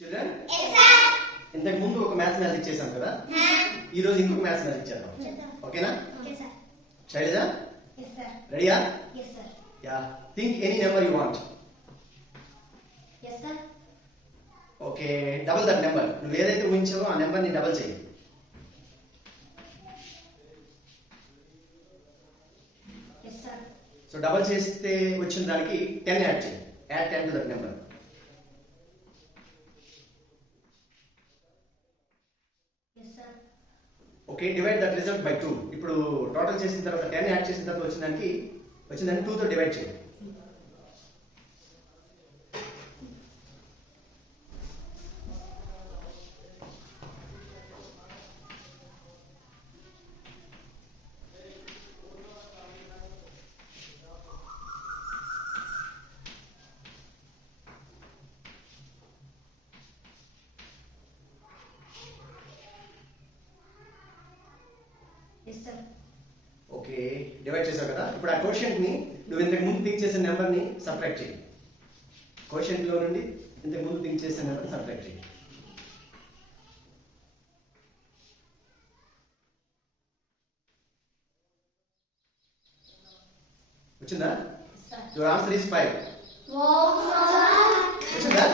children yes sir ఇంతకు ముందు ఒక మ్యాథ్స్ మ్యాజిక్ చేశాం కదా ఈ రోజు ఇంకొక మ్యాథ్స్ మ్యాజిక్ చేద్దాం ఓకేనా okay sir Shailaja yes sir రెడీయా yes sir yeah think any number you want yes sir okay double that number నువ్వు ఏదైతే ఊహించావో ఆ నెంబర్ ని డబుల్ చేయి yes sir సో డబుల్ చేస్తే వచ్చిన దానికి 10 యాడ్ చేయి add 10 to that number yes sir okay divide that result by 2 ఇప్పుడు టోటల్ చేసిన తర్వాత 10 యాడ్ చేసిన తర్వాత వచ్చిన దానికి 2 తో డివైడ్ చేయి yes sir ఓకే డివైడ్ చేసావు కదా ఇప్పుడు ఆ కోషియంట్ ని నువ్వు ఇంతకు ముందు థింక్ చేసిన నెంబర్ ని సబ్ట్రాక్ట్ చేయి కోషియంట్ లో నుండి ఇంతకు ముందు థింక్ చేసిన నెంబర్ సబ్ట్రాక్ట్ చేయి వచ్చిందా yes sir your answer is 5 wow sir వచ్చిందా